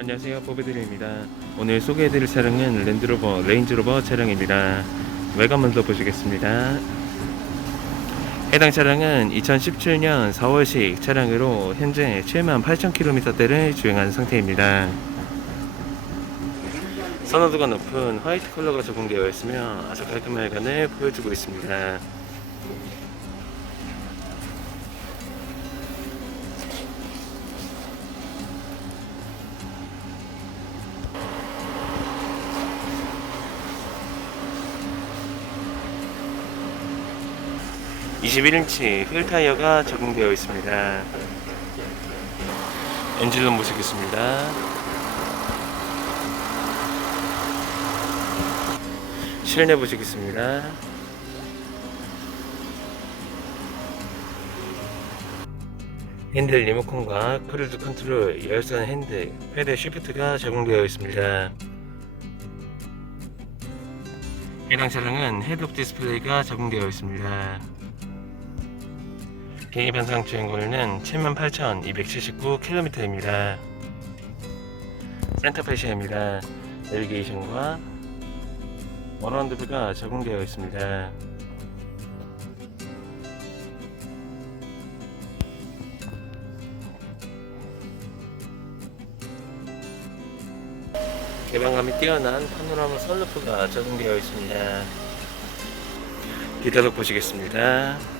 안녕하세요. 보배드림입니다. 오늘 소개해드릴 차량은 랜드로버 레인지로버 차량입니다. 외관 먼저 보시겠습니다. 해당 차량은 2017년 4월식 차량으로 현재 78,000km대를 주행한 상태입니다. 선호도가 높은 화이트 컬러가 적용되어 있으며 아주 깔끔한 외관을 보여주고 있습니다 21인치 휠 타이어가 적용되어 있습니다. 엔진룸 보시겠습니다. 실내 보시겠습니다. 핸들 리모컨과 크루즈 컨트롤, 열선 핸들, 패드 시프트가 적용되어 있습니다. 해당 차량은 헤드업 디스플레이가 적용되어 있습니다. 계기 변상 주행 거리는 78,279km입니다. 센터 페시입니다. 내비게이션과 원원드브가 적용되어 있습니다. 개방감이 뛰어난 파노라마 선루프가 적용되어 있습니다. 뒤다독 보시겠습니다.